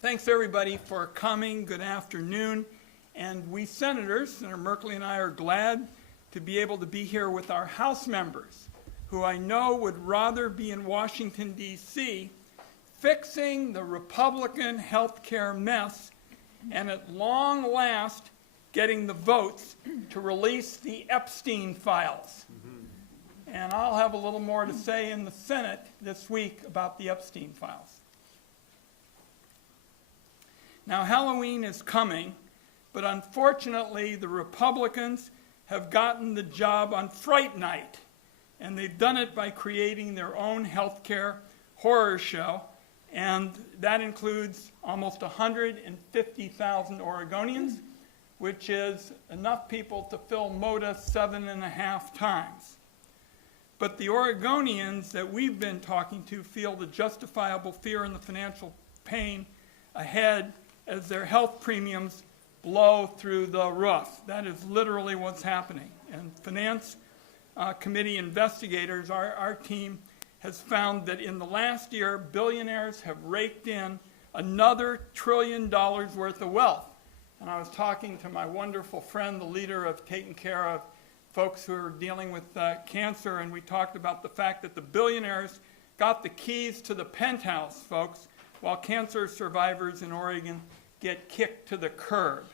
Thanks everybody for coming. Good afternoon. And we senators, Senator Merkley and I, are glad to be able to be here with our House members, who I know would rather be in Washington, D.C., fixing the Republican health care mess and at long last getting the votes to release the Epstein files. And I'll have a little more to say in the Senate this week about the Epstein files. Now, Halloween is coming, but unfortunately, the Republicans have gotten the job on Fright Night, and they've done it by creating their own healthcare horror show, and that includes almost 150,000 Oregonians, which is enough people to fill MOTA 7.5 times. But the Oregonians that we've been talking to feel the justifiable fear and the financial pain ahead as their health premiums blow through the roof. That is literally what's happening. And Finance Committee investigators, our team, has found that in the last year, billionaires have raked in another $1 trillion worth of wealth. And I was talking to my wonderful friend, the leader of taking care of folks who are dealing with cancer, and we talked about the fact that the billionaires got the keys to the penthouse, folks, while cancer survivors in Oregon get kicked to the curb.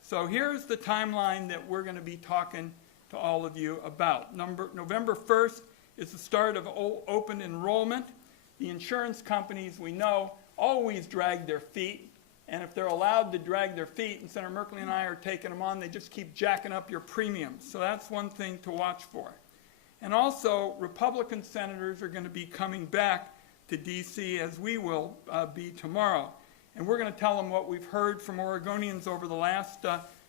So here's the timeline that we're going to be talking to all of you about. November 1st is the start of open enrollment. The insurance companies, we know, always drag their feet, and if they're allowed to drag their feet, and Senator Merkley and I are taking them on, they just keep jacking up your premiums. So that's one thing to watch for. And also, Republican senators are going to be coming back to D.C. as we will be tomorrow. And we're going to tell them what we've heard from Oregonians over the last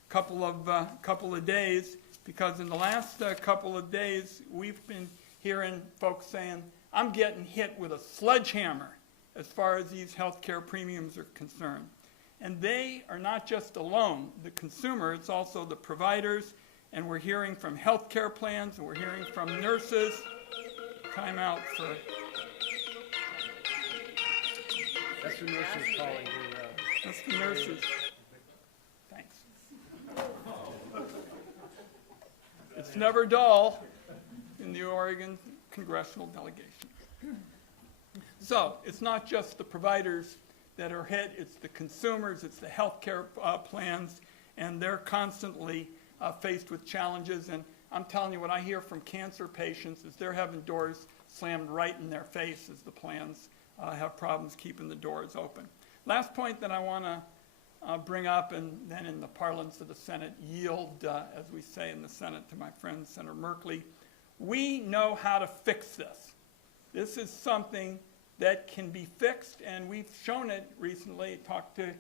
couple of days, because in the last couple of days, we've been hearing folks saying, I'm getting hit with a sledgehammer as far as these health care premiums are concerned. And they are not just alone, the consumer, it's also the providers, and we're hearing from health care plans, and we're hearing from nurses. Time out for... That's the nurses calling the... That's the nurses. Thanks. It's never dull in the Oregon congressional delegation. So it's not just the providers that are hit, it's the consumers, it's the health care plans, and they're constantly faced with challenges. And I'm telling you, what I hear from cancer patients is they're having doors slammed right in their face as the plans have problems keeping the doors open. Last point that I want to bring up, and then in the parlance of the Senate, yield, as we say in the Senate, to my friend Senator Merkley. We know how to fix this. This is something that can be fixed, and we've shown it recently. Talked to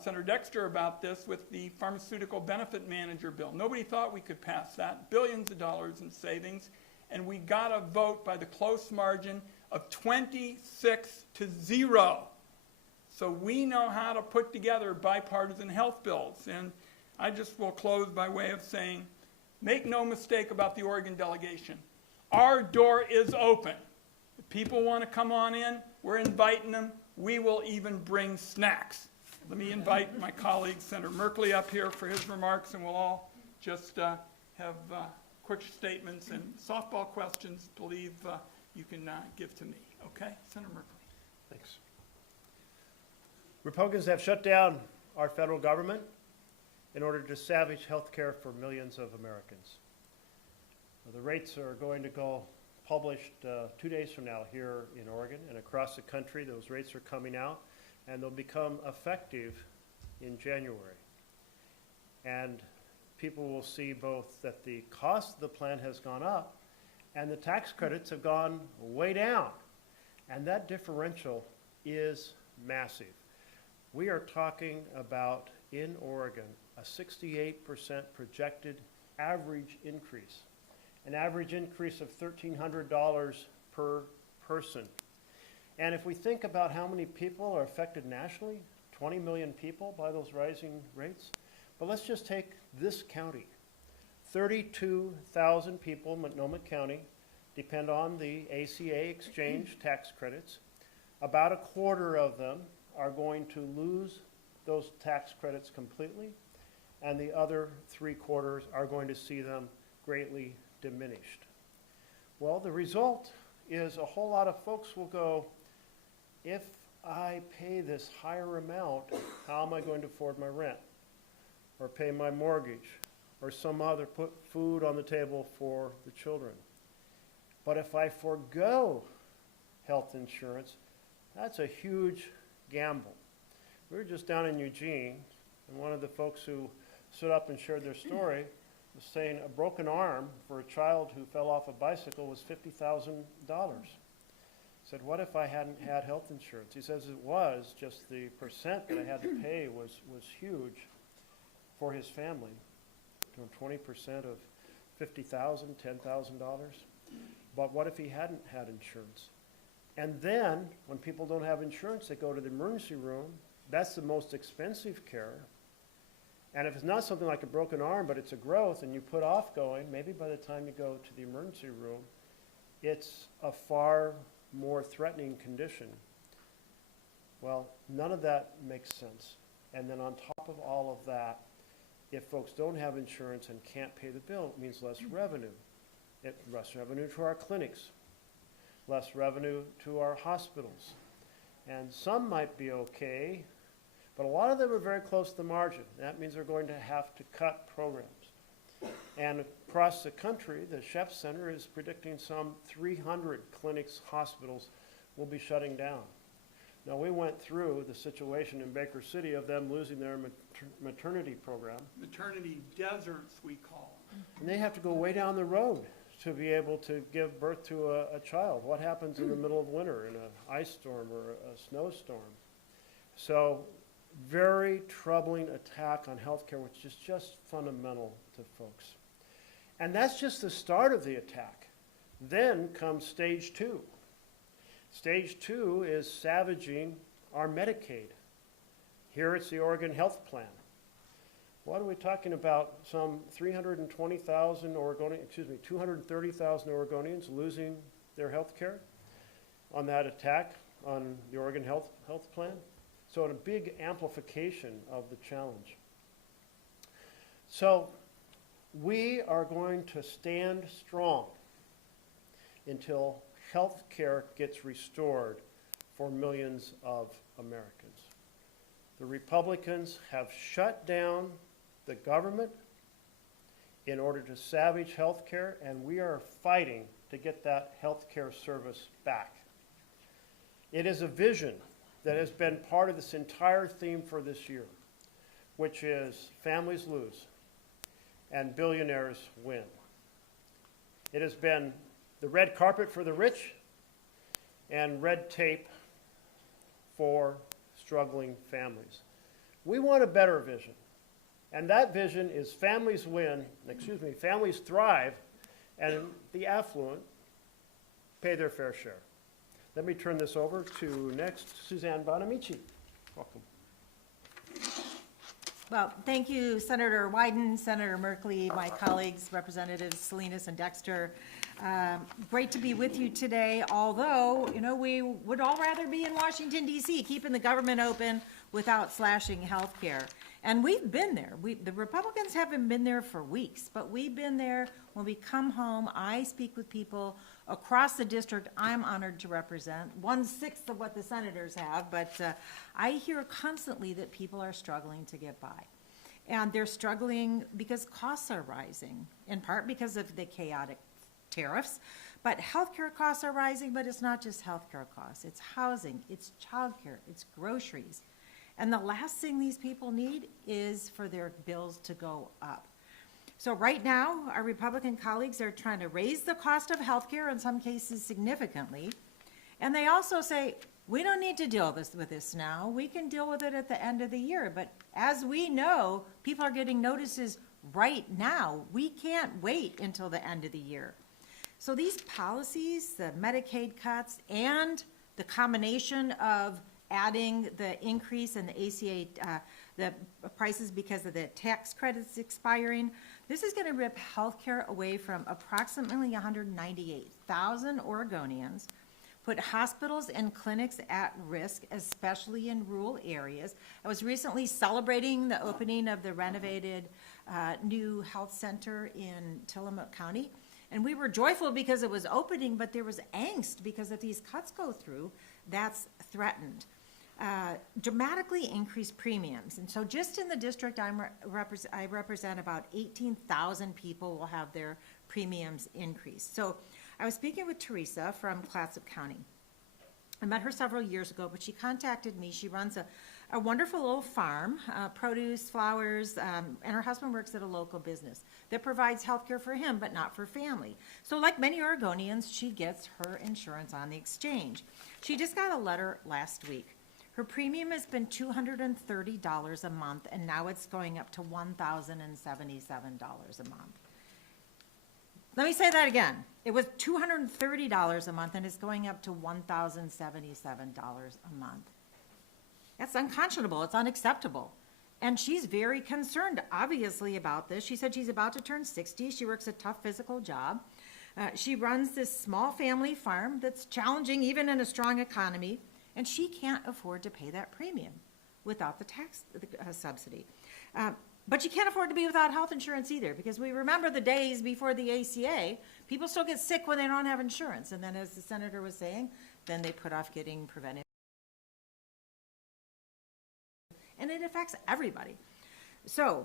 Senator Dexter about this with the Pharmaceutical Benefit Manager bill. Nobody thought we could pass that. Billions of dollars in savings, and we got a vote by the close margin of 26-0. So we know how to put together bipartisan health bills. And I just will close by way of saying, make no mistake about the Oregon delegation. Our door is open. If people want to come on in, we're inviting them. We will even bring snacks. Let me invite my colleague, Senator Merkley, up here for his remarks, and we'll all just have quick statements and softball questions, believe you can give to me. Okay? Senator Merkley. Thanks. Republicans have shut down our federal government in order to salvage health care for millions of Americans. The rates are going to go published 2 days from now here in Oregon and across the country. Those rates are coming out, and they'll become effective in January. And people will see both that the cost of the plan has gone up and the tax credits have gone way down. And that differential is massive. We are talking about, in Oregon, a 68% projected average increase, an average increase of $1,300 per person. And if we think about how many people are affected nationally, 20 million people by those rising rates, but let's just take this county. 32,000 people in Multnomah County depend on the ACA exchange tax credits. About a quarter of them are going to lose those tax credits completely, and the other 3/4 are going to see them greatly diminished. Well, the result is a whole lot of folks will go, if I pay this higher amount, how am I going to afford my rent, or pay my mortgage, or some other, put food on the table for the children? But if I forego health insurance, that's a huge gamble. We were just down in Eugene, and one of the folks who stood up and shared their story was saying a broken arm for a child who fell off a bicycle was $50,000. Said, what if I hadn't had health insurance? He says it was, just the percent that I had to pay was huge for his family. 20% of $50,000, $10,000. But what if he hadn't had insurance? And then, when people don't have insurance, they go to the emergency room. That's the most expensive care. And if it's not something like a broken arm, but it's a growth, and you put off going, maybe by the time you go to the emergency room, it's a far more threatening condition. Well, none of that makes sense. And then on top of all of that, if folks don't have insurance and can't pay the bill, it means less revenue. Less revenue to our clinics, less revenue to our hospitals. And some might be okay, but a lot of them are very close to the margin. That means they're going to have to cut programs. And across the country, the Sheff Center is predicting some 300 clinics, hospitals will be shutting down. Now, we went through the situation in Baker City of them losing their maternity program. Maternity deserts, we call them. And they have to go way down the road to be able to give birth to a child. What happens in the middle of winter in an ice storm or a snowstorm? So, very troubling attack on healthcare, which is just fundamental to folks. And that's just the start of the attack. Then comes stage 2. Stage 2 is savaging our Medicaid. Here it's the Oregon Health Plan. What are we talking about? Some 230,000 Oregonians losing their health care on that attack on the Oregon Health Plan. So a big amplification of the challenge. So we are going to stand strong until health care gets restored for millions of Americans. The Republicans have shut down the government in order to savage health care, and we are fighting to get that health care service back. It is a vision that has been part of this entire theme for this year, which is families lose and billionaires win. It has been the red carpet for the rich and red tape for struggling families. We want a better vision. And that vision is families thrive, and the affluent pay their fair share. Let me turn this over to next Suzanne Bonamici. Welcome. Well, thank you, Senator Wyden, Senator Merkley, my colleagues, Representatives Salinas and Dexter. Great to be with you today, although, we would all rather be in Washington, D.C., keeping the government open without slashing health care. And we've been there. The Republicans haven't been there for weeks, but we've been there. When we come home, I speak with people across the district I'm honored to represent, 1/6 of what the senators have, but I hear constantly that people are struggling to get by. And they're struggling because costs are rising, in part because of the chaotic tariffs. But healthcare costs are rising, but it's not just healthcare costs. It's housing, it's childcare, it's groceries. And the last thing these people need is for their bills to go up. So right now, our Republican colleagues are trying to raise the cost of healthcare, in some cases significantly. And they also say, we don't need to deal with this now. We can deal with it at the end of the year. But as we know, people are getting notices right now. We can't wait until the end of the year. So these policies, the Medicaid cuts, and the combination of adding the increase in the ACA, the prices because of the tax credits expiring, this is going to rip health care away from approximately 198,000 Oregonians, put hospitals and clinics at risk, especially in rural areas. I was recently celebrating the opening of the renovated new health center in Tillamook County, and we were joyful because it was opening, but there was angst because if these cuts go through, that's threatened. Dramatically increased premiums. And so just in the district I represent, about 18,000 people will have their premiums increased. So I was speaking with Teresa from Clatsop County. I met her several years ago, but she contacted me. She runs a wonderful little farm, produce, flowers, and her husband works at a local business that provides health care for him, but not for family. So like many Oregonians, she gets her insurance on the exchange. She just got a letter last week. Her premium has been $230 a month, and now it's going up to $1,077 a month. Let me say that again. It was $230 a month, and it's going up to $1,077 a month. That's unconscionable. It's unacceptable. And she's very concerned, obviously, about this. She said she's about to turn 60. She works a tough physical job. She runs this small family farm that's challenging even in a strong economy. And she can't afford to pay that premium without the tax subsidy. But she can't afford to be without health insurance either, because we remember the days before the ACA, people still get sick when they don't have insurance. And then as the senator was saying, then they put off getting preventive. And it affects everybody. So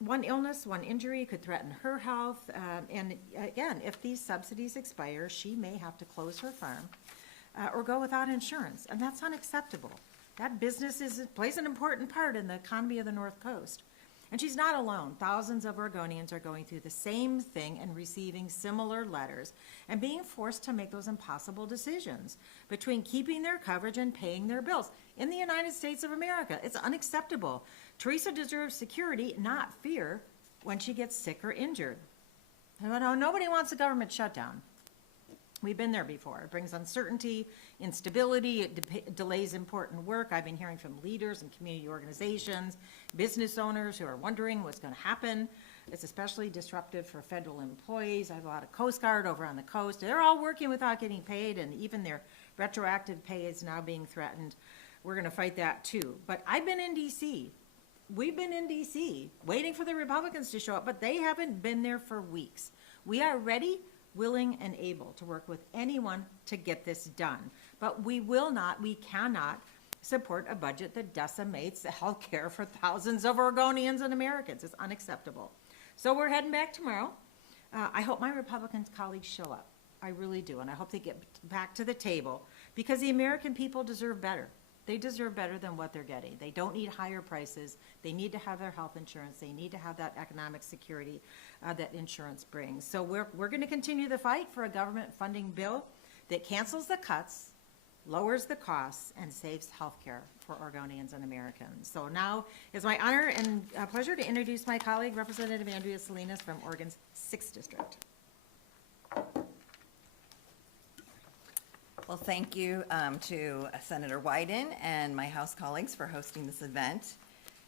one illness, one injury could threaten her health. And again, if these subsidies expire, she may have to close her farm. Or go without insurance, and that's unacceptable. That business plays an important part in the economy of the North Coast. And she's not alone. Thousands of Oregonians are going through the same thing and receiving similar letters and being forced to make those impossible decisions between keeping their coverage and paying their bills. In the United States of America, it's unacceptable. Teresa deserves security, not fear, when she gets sick or injured. Nobody wants a government shutdown. We've been there before. It brings uncertainty, instability, it delays important work. I've been hearing from leaders and community organizations, business owners who are wondering what's going to happen. It's especially disruptive for federal employees. I have a lot of Coast Guard over on the coast. They're all working without getting paid, and even their retroactive pay is now being threatened. We're going to fight that too. But I've been in D.C. We've been in D.C. waiting for the Republicans to show up, but they haven't been there for weeks. We are ready, willing, and able to work with anyone to get this done. But we cannot support a budget that decimates the health care for thousands of Oregonians and Americans. It's unacceptable. So we're heading back tomorrow. I hope my Republican colleagues show up. I really do, and I hope they get back to the table, because the American people deserve better. They deserve better than what they're getting. They don't need higher prices. They need to have their health insurance. They need to have that economic security that insurance brings. So we're going to continue the fight for a government funding bill that cancels the cuts, lowers the costs, and saves health care for Oregonians and Americans. So now it's my honor and pleasure to introduce my colleague, Representative Andrea Salinas from Oregon's 6th District. Well, thank you to Senator Wyden and my House colleagues for hosting this event.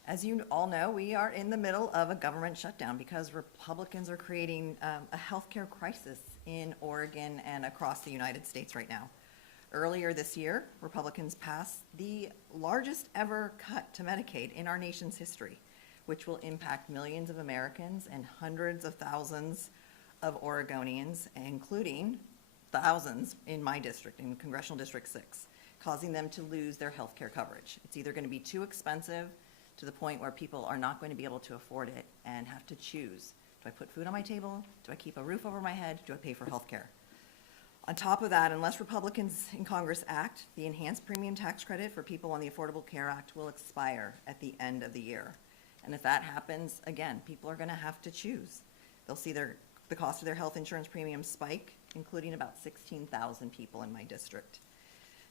As you all know, we are in the middle of a government shutdown because Republicans are creating a healthcare crisis in Oregon and across the United States right now. Earlier this year, Republicans passed the largest ever cut to Medicaid in our nation's history, which will impact millions of Americans and hundreds of thousands of Oregonians, including thousands in my district, in Congressional District 6, causing them to lose their health care coverage. It's either going to be too expensive to the point where people are not going to be able to afford it and have to choose. Do I put food on my table? Do I keep a roof over my head? Do I pay for health care? On top of that, unless Republicans in Congress act, the enhanced premium tax credit for people on the Affordable Care Act will expire at the end of the year. And if that happens, again, people are going to have to choose. They'll see the cost of their health insurance premiums spike, including about 16,000 people in my district.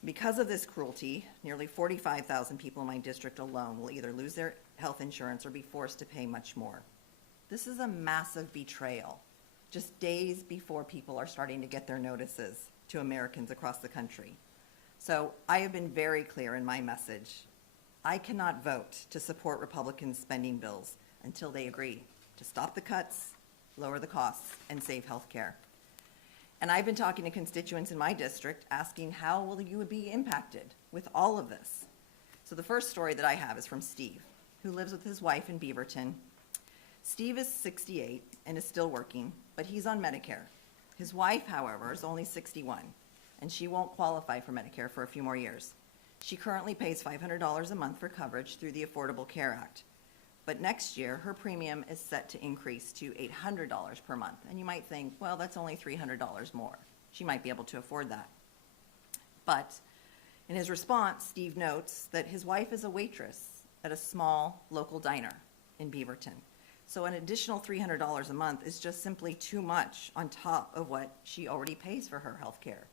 Because of this cruelty, nearly 45,000 people in my district alone will either lose their health insurance or be forced to pay much more. This is a massive betrayal, just days before people are starting to get their notices to Americans across the country. So I have been very clear in my message. I cannot vote to support Republican spending bills until they agree to stop the cuts, lower the costs, and save health care. And I've been talking to constituents in my district asking how will you be impacted with all of this? So the first story that I have is from Steve, who lives with his wife in Beaverton. Steve is 68 and is still working, but he's on Medicare. His wife, however, is only 61, and she won't qualify for Medicare for a few more years. She currently pays $500 a month for coverage through the Affordable Care Act. But next year, her premium is set to increase to $800 per month. And you might think, well, that's only $300 more. She might be able to afford that. But in his response, Steve notes that his wife is a waitress at a small local diner in Beaverton. So an additional $300 a month is just simply too much on top of what she already pays for her health care.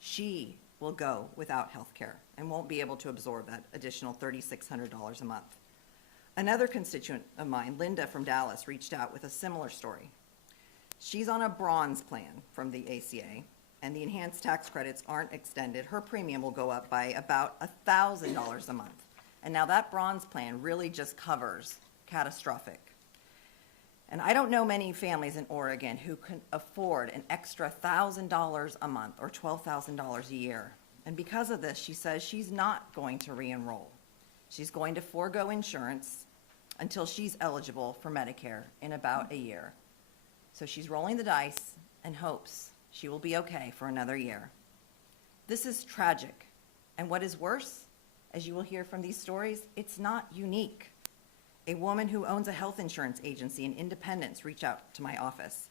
She will go without health care and won't be able to absorb that additional $3,600 a month. Another constituent of mine, Linda from Dallas, reached out with a similar story. She's on a bronze plan from the ACA, and the enhanced tax credits aren't extended. Her premium will go up by about $1,000 a month. And now that bronze plan really just covers catastrophic. And I don't know many families in Oregon who can afford an extra $1,000 a month or $12,000 a year. And because of this, she says she's not going to re-enroll. She's going to forego insurance until she's eligible for Medicare in about a year. So she's rolling the dice and hopes she will be okay for another year. This is tragic. And what is worse, as you will hear from these stories, it's not unique. A woman who owns a health insurance agency in Independence reached out to my office.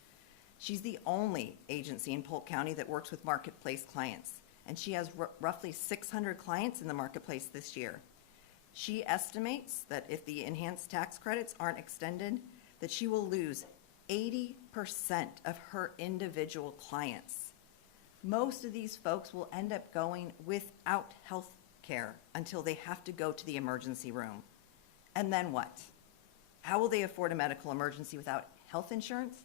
She's the only agency in Polk County that works with marketplace clients, and she has roughly 600 clients in the marketplace this year. She estimates that if the enhanced tax credits aren't extended, that she will lose 80% of her individual clients. Most of these folks will end up going without health care until they have to go to the emergency room. And then what? How will they afford a medical emergency without health insurance?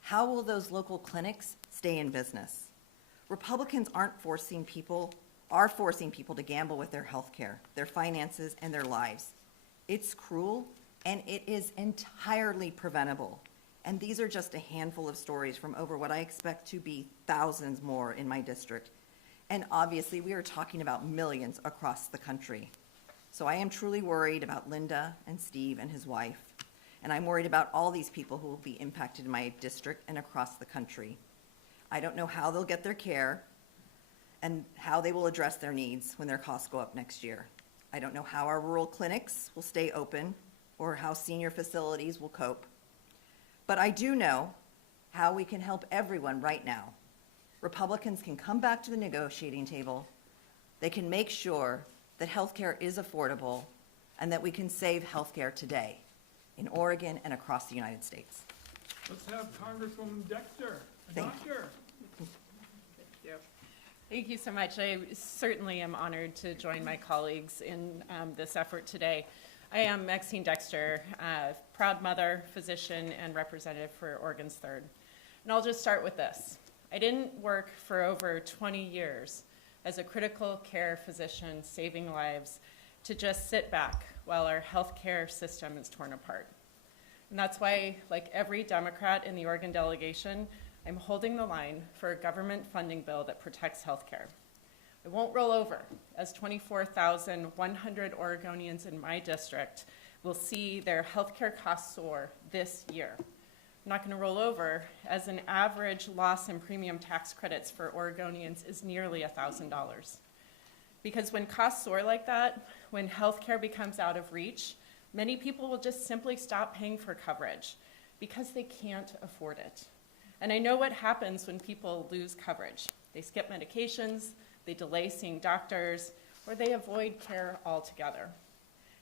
How will those local clinics stay in business? Republicans are forcing people to gamble with their health care, their finances, and their lives. It's cruel, and it is entirely preventable. And these are just a handful of stories from over what I expect to be thousands more in my district. And obviously, we are talking about millions across the country. So I am truly worried about Linda and Steve and his wife. And I'm worried about all these people who will be impacted in my district and across the country. I don't know how they'll get their care and how they will address their needs when their costs go up next year. I don't know how our rural clinics will stay open or how senior facilities will cope. But I do know how we can help everyone right now. Republicans can come back to the negotiating table. They can make sure that healthcare is affordable and that we can save healthcare today in Oregon and across the United States. Let's have Congresswoman Dexter, a Thank doctor. Thank you so much. I certainly am honored to join my colleagues in this effort today. I am Maxine Dexter, proud mother, physician, and representative for Oregon's 3rd. And I'll just start with this. I didn't work for over 20 years as a critical care physician saving lives to just sit back while our healthcare system is torn apart. And that's why, like every Democrat in the Oregon delegation, I'm holding the line for a government funding bill that protects healthcare. It won't roll over, as 24,100 Oregonians in my district will see their healthcare costs soar this year. I'm not going to roll over, as an average loss in premium tax credits for Oregonians is nearly $1,000. Because when costs soar like that, when healthcare becomes out of reach, many people will just simply stop paying for coverage because they can't afford it. And I know what happens when people lose coverage. They skip medications, they delay seeing doctors, or they avoid care altogether.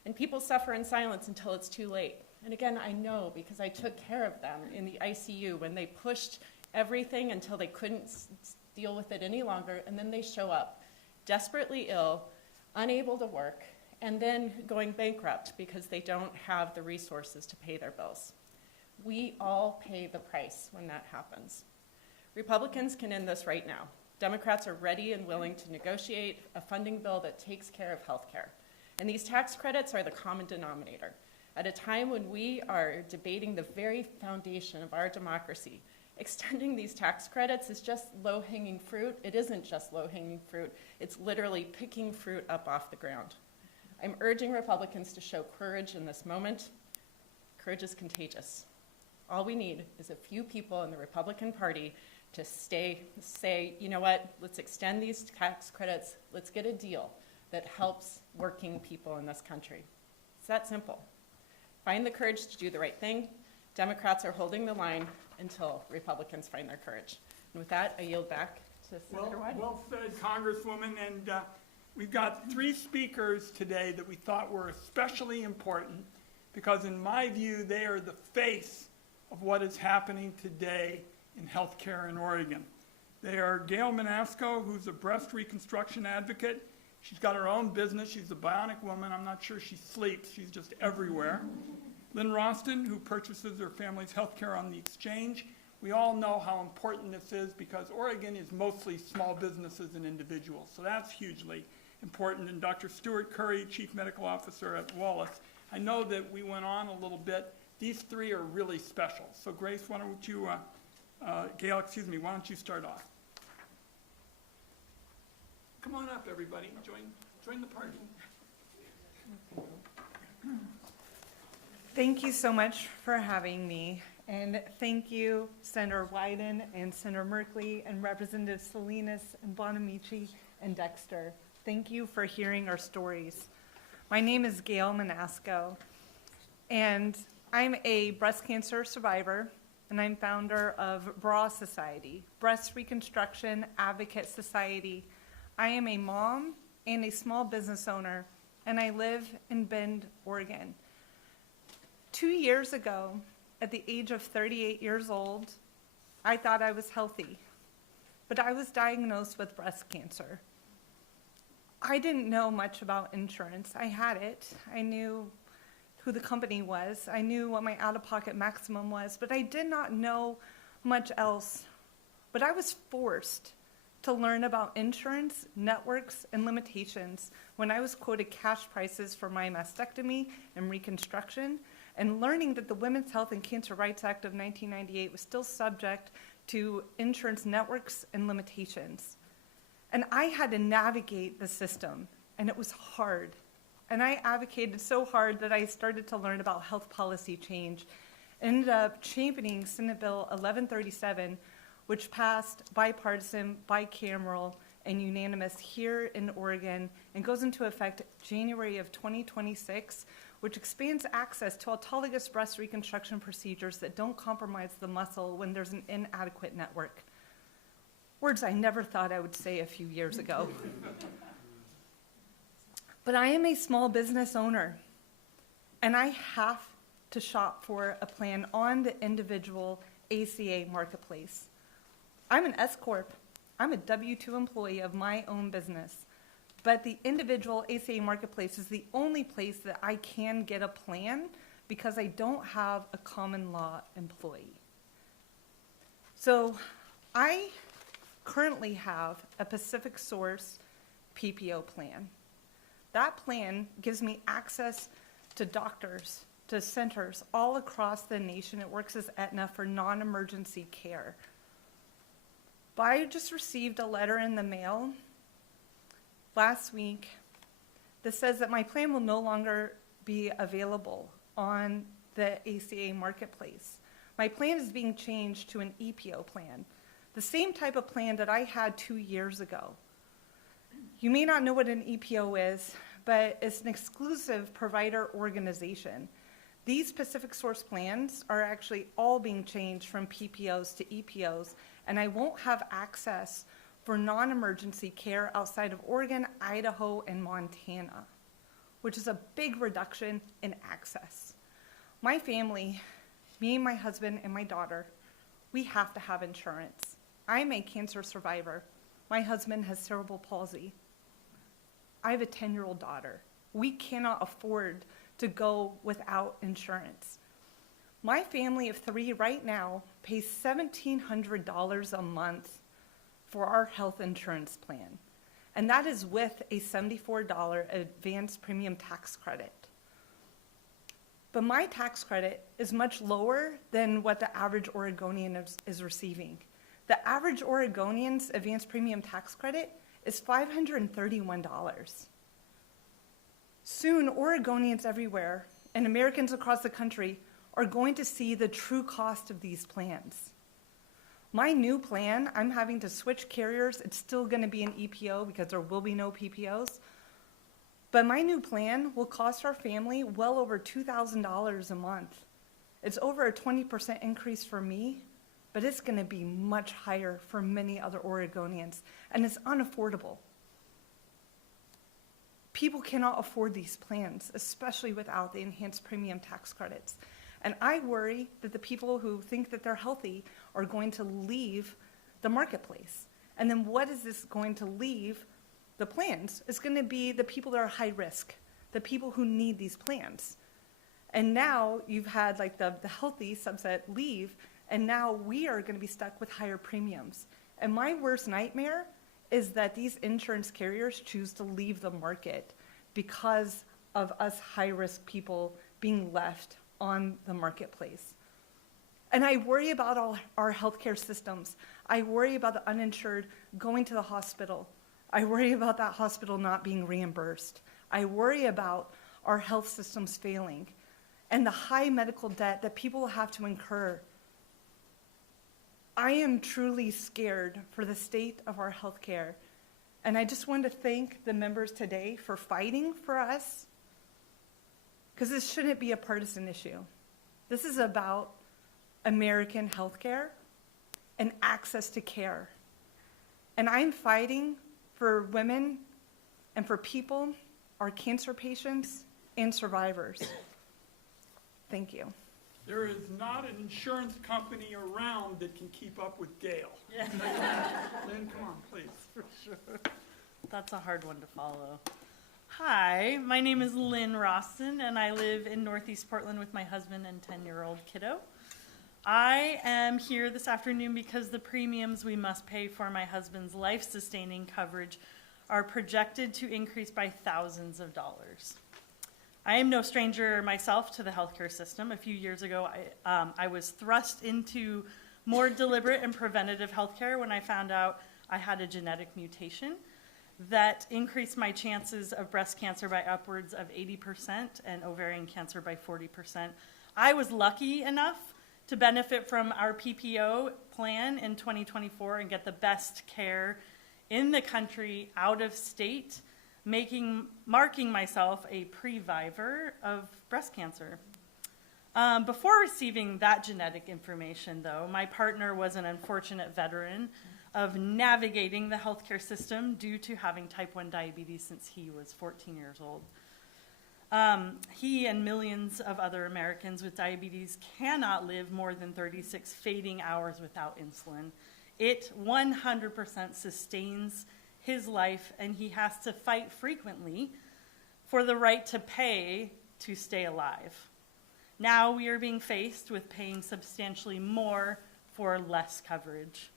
And people suffer in silence until it's too late. And again, I know because I took care of them in the ICU when they pushed everything until they couldn't deal with it any longer, and then they show up desperately ill, unable to work, and then going bankrupt because they don't have the resources to pay their bills. We all pay the price when that happens. Republicans can end this right now. Democrats are ready and willing to negotiate a funding bill that takes care of health care. And these tax credits are the common denominator. At a time when we are debating the very foundation of our democracy, extending these tax credits is just low-hanging fruit. It isn't just low-hanging fruit. It's literally picking fruit up off the ground. I'm urging Republicans to show courage in this moment. Courage is contagious. All we need is a few people in the Republican Party to say, you know what, let's extend these tax credits. Let's get a deal that helps working people in this country. It's that simple. Find the courage to do the right thing. Democrats are holding the line until Republicans find their courage. And with that, I yield back to Senator Wyden. Well said, Congresswoman. And we've got 3 speakers today that we thought were especially important because, in my view, they are the face of what is happening today in healthcare in Oregon. They are Gail Manasco, who's a breast reconstruction advocate. She's got her own business. She's a bionic woman. I'm not sure she sleeps. She's just everywhere. Lynn Roston, who purchases her family's health care on the exchange. We all know how important this is because Oregon is mostly small businesses and individuals, so that's hugely important. And Dr. Stuart Curry, Chief Medical Officer at Wallace. I know that we went on a little bit. These 3 are really special. So Grace, why don't you, Gail, excuse me, why don't you start off? Come on up, everybody. Join the party. Thank you so much for having me. And thank you, Senator Wyden and Senator Merkley and Representatives Salinas and Bonamici and Dexter. Thank you for hearing our stories. My name is Gail Manasco, and I'm a breast cancer survivor, and I'm founder of BRA Society, Breast Reconstruction Advocate Society. I am a mom and a small business owner, and I live in Bend, Oregon. 2 years ago, at the age of 38 years old, I thought I was healthy, but I was diagnosed with breast cancer. I didn't know much about insurance. I had it. I knew who the company was. I knew what my out-of-pocket maximum was, but I did not know much else. But I was forced to learn about insurance, networks, and limitations when I was quoted cash prices for my mastectomy and reconstruction, and learning that the Women's Health and Cancer Rights Act of 1998 was still subject to insurance networks and limitations. And I had to navigate the system, and it was hard. And I advocated so hard that I started to learn about health policy change. Ended up championing Senate Bill 1137, which passed bipartisan, bicameral, and unanimous here in Oregon and goes into effect January of 2026, which expands access to autologous breast reconstruction procedures that don't compromise the muscle when there's an inadequate network. Words I never thought I would say a few years ago. But I am a small business owner, and I have to shop for a plan on the individual ACA marketplace. I'm an S-Corp. I'm a W-2 employee of my own business. But the individual ACA marketplace is the only place that I can get a plan because I don't have a common law employee. So I currently have a Pacific Source PPO plan. That plan gives me access to doctors, to centers all across the nation. It works as Aetna for non-emergency care. But I just received a letter in the mail last week that says that my plan will no longer be available on the ACA marketplace. My plan is being changed to an EPO plan, the same type of plan that I had 2 years ago. You may not know what an EPO is, but it's an exclusive provider organization. These Pacific Source plans are actually all being changed from PPOs to EPOs, and I won't have access for non-emergency care outside of Oregon, Idaho, and Montana, which is a big reduction in access. My family, me and my husband and my daughter, we have to have insurance. I'm a cancer survivor. My husband has cerebral palsy. I have a 10-year-old daughter. We cannot afford to go without insurance. My family of 3 right now pays $1,700 a month for our health insurance plan, and that is with a $74 advanced premium tax credit. but my tax credit is much lower than what the average Oregonian is receiving. The average Oregonian's advanced premium tax credit is $531. Soon, Oregonians everywhere and Americans across the country are going to see the true cost of these plans. My new plan, I'm having to switch carriers. It's still going to be an EPO because there will be no PPOs. But my new plan will cost our family well over $2,000 a month. It's over a 20% increase for me, but it's going to be much higher for many other Oregonians, and it's unaffordable. People cannot afford these plans, especially without the enhanced premium tax credits. And I worry that the people who think that they're healthy are going to leave the marketplace. And then what is this going to leave the plans? It's going to be the people that are high risk, the people who need these plans. And now you've had like the healthy subset leave, and now we are going to be stuck with higher premiums. And my worst nightmare is that these insurance carriers choose to leave the market because of us high-risk people being left on the marketplace. And I worry about all our healthcare systems. I worry about the uninsured going to the hospital. I worry about that hospital not being reimbursed. I worry about our health systems failing and the high medical debt that people will have to incur. I am truly scared for the state of our healthcare. And I just want to thank the members today for fighting for us, because this shouldn't be a partisan issue. This is about American healthcare and access to care. And I'm fighting for women and for people, our cancer patients and survivors. Thank you. There is not an insurance company around that can keep up with Gail. Lynn, come on, please. For sure. That's a hard one to follow. Hi, my name is Lynn Roston, and I live in Northeast Portland with my husband and 10-year-old kiddo. I am here this afternoon because the premiums we must pay for my husband's life-sustaining coverage are projected to increase by thousands of dollars. I am no stranger myself to the healthcare system. A few years ago, I was thrust into more deliberate and preventative healthcare when I found out I had a genetic mutation that increased my chances of breast cancer by upwards of 80% and ovarian cancer by 40%. I was lucky enough to benefit from our PPO plan in 2024 and get the best care in the country out of state, marking myself a previvor of breast cancer. Before receiving that genetic information, though, my partner was an unfortunate veteran of navigating the healthcare system due to having type 1 diabetes since he was 14 years old. He and millions of other Americans with diabetes cannot live more than 36 fading hours without insulin. It 100% sustains his life, and he has to fight frequently for the right to pay to stay alive. Now we are being faced with paying substantially more for less coverage.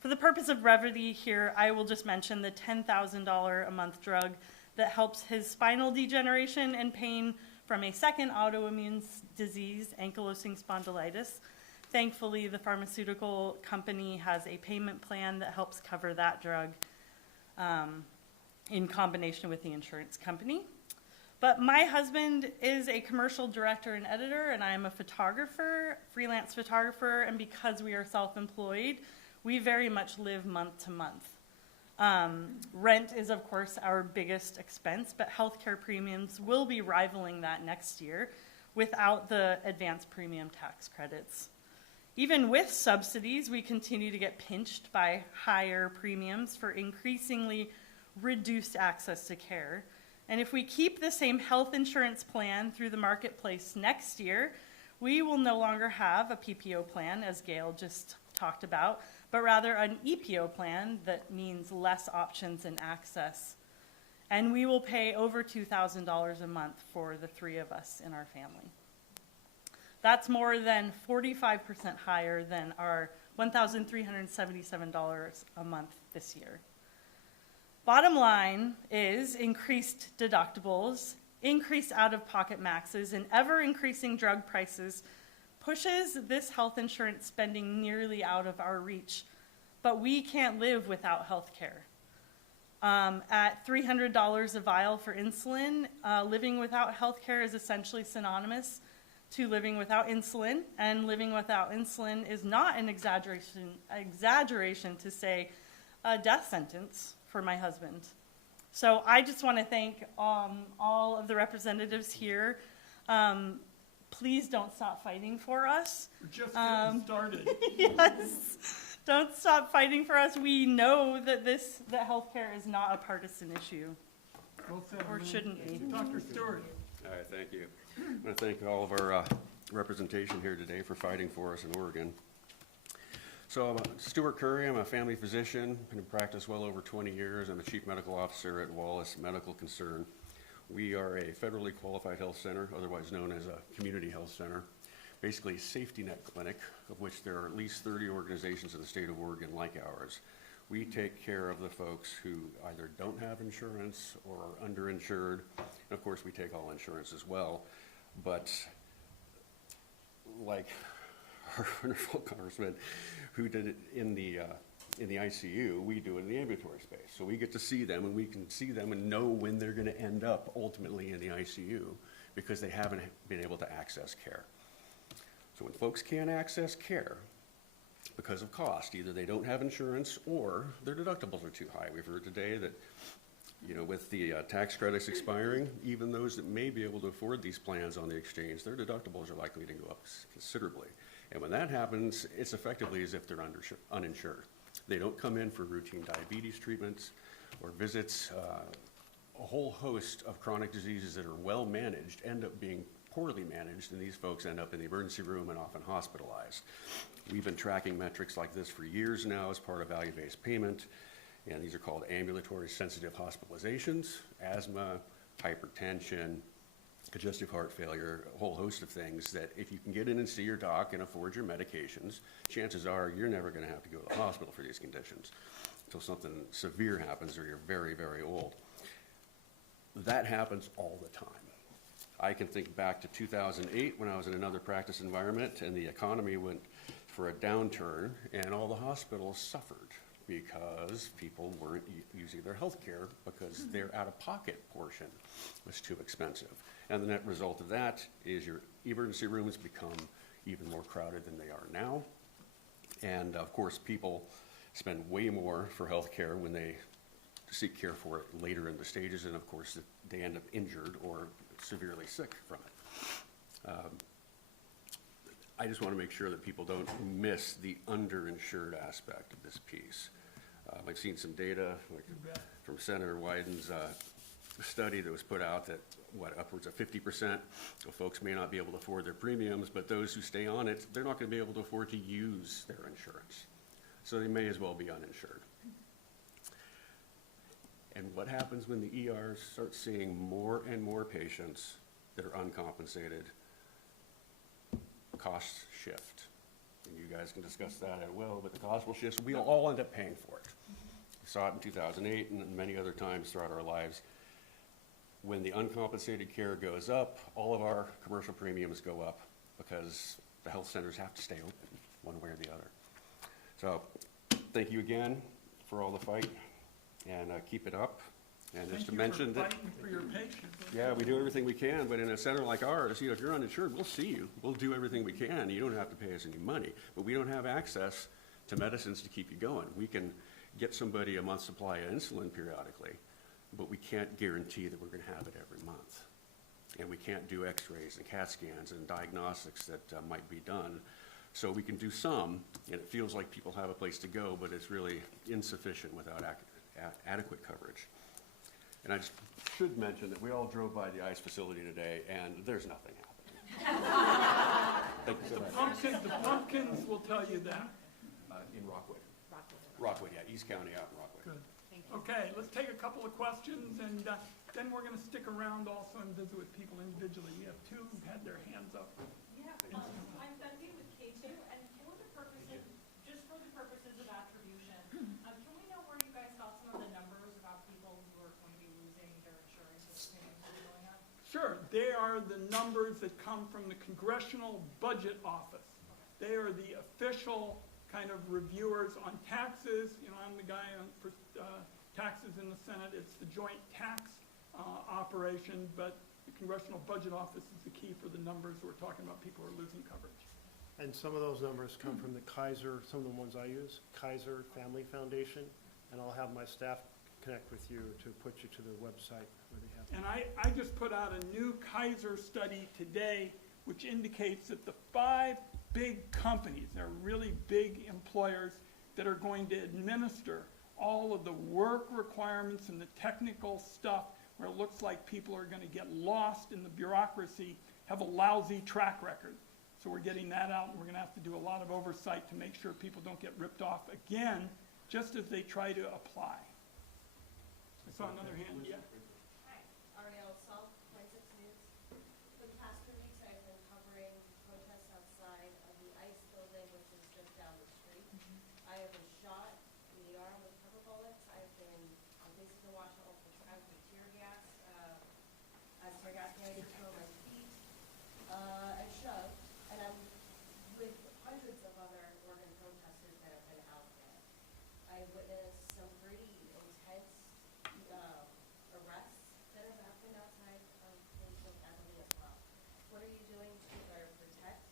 For the purpose of brevity here, I will just mention the $10,000 a month drug that helps his spinal degeneration and pain from a second autoimmune disease, ankylosing spondylitis. Thankfully, the pharmaceutical company has a payment plan that helps cover that drug in combination with the insurance company. But my husband is a commercial director and editor, and I am a photographer, freelance photographer, and because we are self-employed, we very much live month to month. Rent is, of course, our biggest expense, but healthcare premiums will be rivaling that next year without the advanced premium tax credits. Even with subsidies, we continue to get pinched by higher premiums for increasingly reduced access to care. And if we keep the same health insurance plan through the marketplace next year, we will no longer have a PPO plan, as Gail just talked about, but rather an EPO plan that means less options and access. And we will pay over $2,000 a month for the three of us in our family. That's more than 45% higher than our $1,377 a month this year. Bottom line is increased deductibles increased out-of-pocket maxes, and ever-increasing drug prices pushes this health insurance spending nearly out of our reach. But we can't live without health care. At $300 a vial for insulin, living without health care is essentially synonymous to living without insulin, and living without insulin is not an exaggeration to say a death sentence for my husband. So I just want to thank all of the representatives here. Please don't stop fighting for us. We're just getting started. Yes, don't stop fighting for us. We know that that healthcare is not a partisan issue, Well said, or Lynn. shouldn't be. Dr. Stewart. All right, thank you. I want to thank all of our representation here today for fighting for us in Oregon. So I'm Stuart Curry. I'm a family physician. Been in practice well over 20 years. I'm a chief medical officer at Wallace Medical Concern. We are a federally qualified health center, otherwise known as a community health center, basically a safety net clinic, of which there are at least 30 organizations in the state of Oregon like ours. We take care of the folks who either don't have insurance or are underinsured. And of course, we take all insurance as well. But like our wonderful congressman who did it in the ICU, we do it in the ambulatory space. So we get to see them, and we can see them and know when they're going to end up ultimately in the ICU because they haven't been able to access care. So when folks can't access care because of cost, either they don't have insurance or their deductibles are too high. We've heard today that, you know, with the tax credits expiring, even those that may be able to afford these plans on the exchange, their deductibles are likely to go up considerably. And when that happens, it's effectively as if they're uninsured. They don't come in for routine diabetes treatments or visits. A whole host of chronic diseases that are well managed end up being poorly managed, and these folks end up in the emergency room and often hospitalized. We've been tracking metrics like this for years now as part of value-based payment, and these are called ambulatory sensitive hospitalizations, asthma, hypertension, congestive heart failure, a whole host of things that if you can get in and see your doc and afford your medications, chances are you're never going to have to go to the hospital for these conditions until something severe happens or you're very, very old. That happens all the time. I can think back to 2008 when I was in another practice environment and the economy went for a downturn and all the hospitals suffered because people weren't using their health care because their out-of-pocket portion was too expensive. And the net result of that is your emergency rooms become even more crowded than they are now. And of course, people spend way more for health care when they seek care for it later in the stages, and of course, they end up injured or severely sick from it. I just want to make sure that people don't miss the underinsured aspect of this piece. I've seen some data from Senator Wyden's study that was put out that, upwards of 50% of folks may not be able to afford their premiums, but those who stay on it, they're not going to be able to afford to use their insurance. So they may as well be uninsured. And what happens when the ERs start seeing more and more patients that are uncompensated? Costs shift. And you guys can discuss that at will, but the cost will shift. We'll all end up paying for it. We saw it in 2008 and many other times throughout our lives. When the uncompensated care goes up, all of our commercial premiums go up because the health centers have to stay open one way or the other. So thank you again for all the fight, and keep it up. And just to mention that, Fighting for your patients. yeah, we do everything we can, but in a center like ours, you know, if you're uninsured, we'll see you. We'll do everything we can. You don't have to pay us any money, but we don't have access to medicines to keep you going. We can get somebody a month's supply of insulin periodically, but we can't guarantee that we're going to have it every month. And we can't do x-rays and CAT scans and diagnostics that might be done. So we can do some, and it feels like people have a place to go, but it's really insufficient without adequate coverage. And I just should mention that we all drove by the ICE facility today, and there's nothing happening. Thank you so much. The pumpkins will tell you that. In Rockwood. Rockwood, yeah, East County out in Rockwood. Good. Okay, let's take a couple of questions, and then we're going to stick around also and visit with people individually. We have two who've had their hands up. Yeah, I'm Betsy with K2, and for the purposes, just for the purposes of attribution, can we know where you guys got some of the numbers about people who are going to be losing their insurance as premiums are going up? Sure, they are the numbers that come from the Congressional Budget Office. They are the official kind of reviewers on taxes. You know, I'm the guy for taxes in the Senate. It's the joint tax operation, but the Congressional Budget Office is the key for the numbers. We're talking about people who are losing coverage. And some of those numbers come from the Kaiser, some of the ones I use, Kaiser Family Foundation, and I'll have my staff connect with you to put you to the website where they have. And I just put out a new Kaiser study today, which indicates that the 5 big companies, they're really big employers that are going to administer all of the work requirements and the technical stuff where it looks like people are going to get lost in the bureaucracy, have a lousy track record. So we're getting that out, and we're going to have to do a lot of oversight to make sure people don't get ripped off again, just as they try to apply. I saw another hand, yeah. Hi, Ariel Salt, 26 News. For the past 2 weeks, I've been covering protests outside of the ICE building, which is just down the street. I have been shot in the arm with pepper bullets. I've basically watched multiple times with tear gas, as tear gas cannons thrown my feet, and shoved. And I'm with hundreds of other Oregon protesters that have been out there. I've witnessed some pretty intense arrests that have happened outside of places of Abilene as well. What are you doing to either protect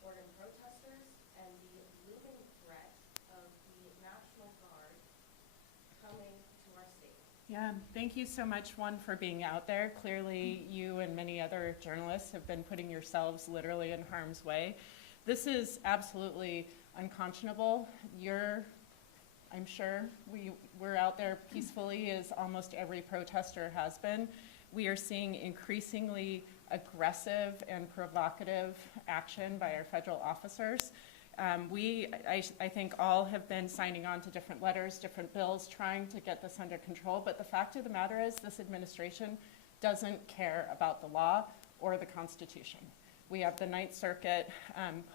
Oregon protesters and the looming threat of the National Guard coming to our state? Yeah, thank you so much, one, for being out there. Clearly, you and many other journalists have been putting yourselves literally in harm's way. This is absolutely unconscionable. I'm sure we're out there peacefully, as almost every protester has been. We are seeing increasingly aggressive and provocative action by our federal officers. I think all have been signing on to different letters, different bills, trying to get this under control. But the fact of the matter is, this administration doesn't care about the law or the Constitution. We have the Ninth Circuit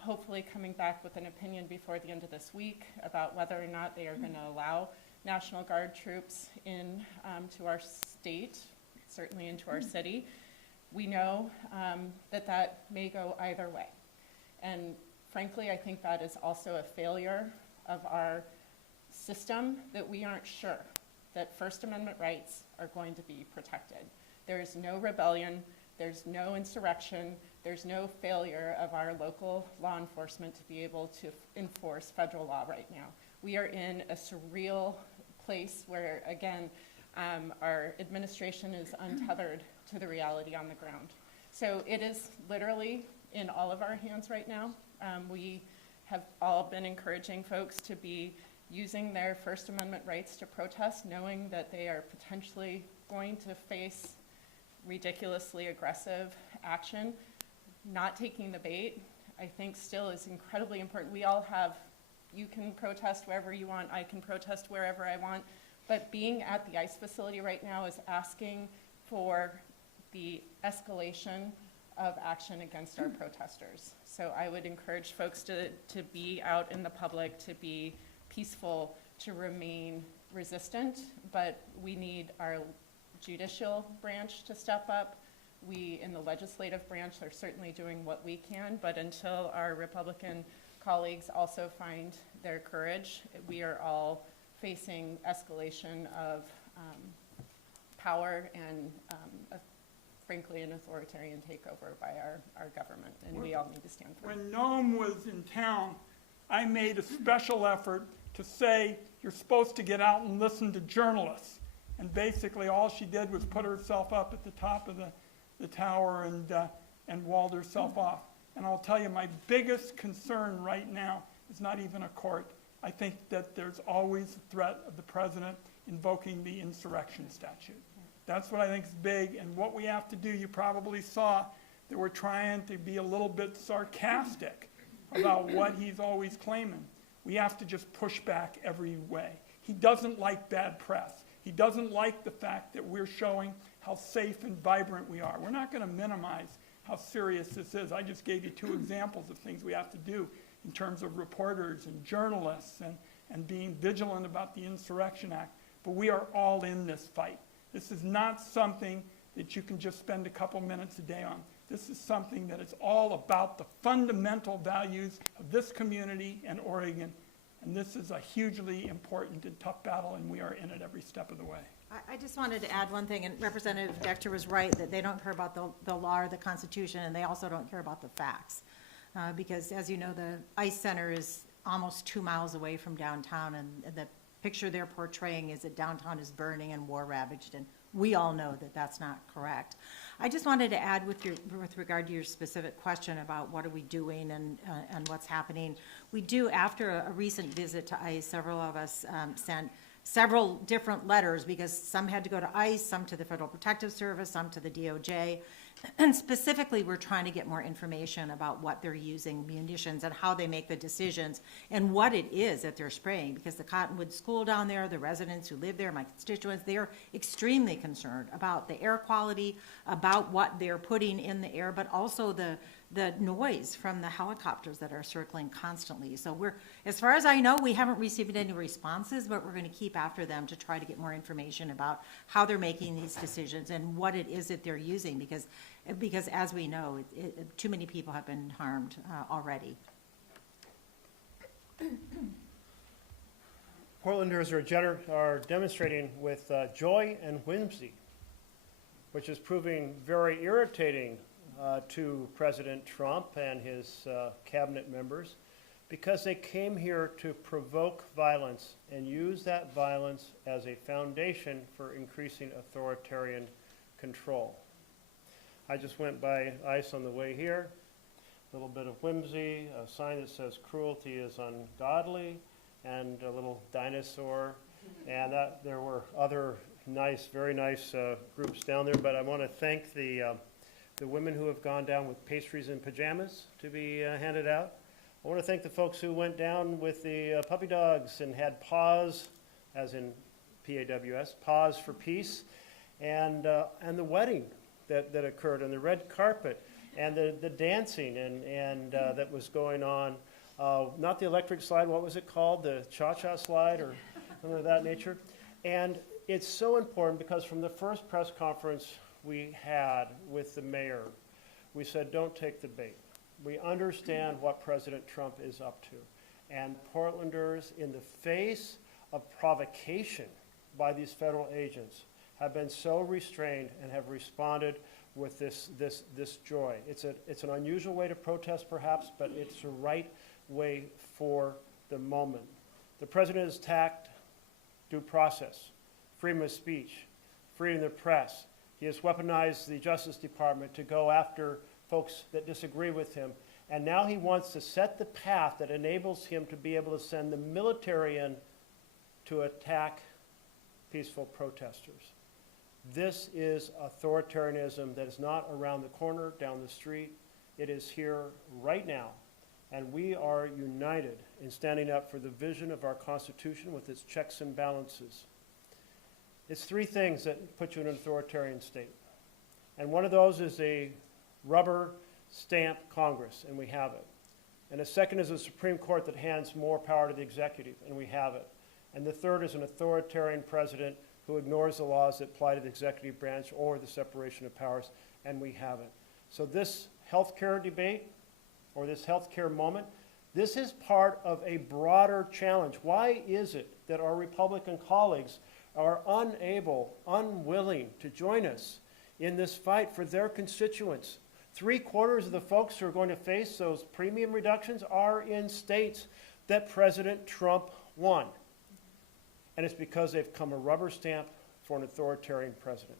hopefully coming back with an opinion before the end of this week about whether or not they are going to allow National Guard troops in to our state, certainly into our city. We know that may go either way. And frankly, I think that is also a failure of our system, that we aren't sure that First Amendment rights are going to be protected. There is no rebellion, there's no insurrection, there's no failure of our local law enforcement to be able to enforce federal law right now. We are in a surreal place where, again, our administration is untethered to the reality on the ground. So it is literally in all of our hands right now. We have all been encouraging folks to be using their First Amendment rights to protest, knowing that they are potentially going to face ridiculously aggressive action. Not taking the bait, I think, still is incredibly important. We all have, you can protest wherever you want, I can protest wherever I want, but being at the ICE facility right now is asking for the escalation of action against our protesters. So I would encourage folks to be out in the public, to be peaceful, to remain resistant, but we need our judicial branch to step up. We in the legislative branch are certainly doing what we can, but until our Republican colleagues also find their courage, we are all facing escalation of power and frankly an authoritarian takeover by our government, and we all need to stand for it. When Noam was in town, I made a special effort to say, you're supposed to get out and listen to journalists. And basically all she did was put herself up at the top of the tower and walled herself off. And I'll tell you, my biggest concern right now is not even a court. I think that there's always a threat of the president invoking the insurrection statute. That's what I think is big, and what we have to do, you probably saw that we're trying to be a little bit sarcastic about what he's always claiming. We have to just push back every way. He doesn't like bad press. He doesn't like the fact that we're showing how safe and vibrant we are. We're not going to minimize how serious this is. I just gave you 2 examples of things we have to do in terms of reporters and journalists and being vigilant about the Insurrection Act. But we are all in this fight. This is not something that you can just spend a couple minutes a day on. This is something that is all about the fundamental values of this community and Oregon, and this is a hugely important and tough battle, and we are in it every step of the way. I just wanted to add one thing, and Representative Dexter was right, that they don't care about the law or the Constitution, and they also don't care about the facts. Because as you know, the ICE Center is almost 2 miles away from downtown, and the picture they're portraying is that downtown is burning and war ravaged, and we all know that that's not correct. I just wanted to add with regard to your specific question about what are we doing and what's happening. We do, after a recent visit to ICE, several of us sent several different letters, because some had to go to ICE, some to the Federal Protective Service, some to the DOJ. And specifically, we're trying to get more information about what they're using, munitions, and how they make the decisions, and what it is that they're spraying. Because the Cottonwood School down there, the residents who live there, my constituents, they're extremely concerned about the air quality, about what they're putting in the air, but also the noise from the helicopters that are circling constantly. So we're, as far as I know, we haven't received any responses, but we're going to keep after them to try to get more information about how they're making these decisions and what it is that they're using, because as we know, too many people have been harmed already. Portlanders are demonstrating with joy and whimsy, which is proving very irritating to President Trump and his cabinet members, because they came here to provoke violence and use that violence as a foundation for increasing authoritarian control. I just went by ICE on the way here, a little bit of whimsy, a sign that says cruelty is ungodly, and a little dinosaur, and there were other nice, very nice groups down there, but I want to thank the women who have gone down with pastries and pajamas to be handed out. I want to thank the folks who went down with the puppy dogs and had paws, as in P-A-W-S, paws for peace, and the wedding that occurred, and the red carpet, and the dancing and that was going on. Not the electric slide, what was it called? The cha-cha slide or something of that nature. And it's so important because from the first press conference we had with the mayor, we said, don't take the bait. We understand what President Trump is up to. And Portlanders, in the face of provocation by these federal agents, have been so restrained and have responded with this joy. It's an unusual way to protest, perhaps, but it's the right way for the moment. The president has attacked due process, freedom of speech, freedom of the press. He has weaponized the Justice Department to go after folks that disagree with him. And now he wants to set the path that enables him to be able to send the military in to attack peaceful protesters. This is authoritarianism that is not around the corner, down the street. It is here right now. And we are united in standing up for the vision of our Constitution with its checks and balances. It's three things that put you in an authoritarian state. And one of those is a rubber stamp Congress, and we have it. And the second is a Supreme Court that hands more power to the executive, and we have it. And the third is an authoritarian president who ignores the laws that apply to the executive branch or the separation of powers, and we have it. So this healthcare debate, or this healthcare moment, this is part of a broader challenge. Why is it that our Republican colleagues are unwilling to join us in this fight for their constituents? 3/4 of the folks who are going to face those premium reductions are in states that President Trump won. And it's because they've come a rubber stamp for an authoritarian president.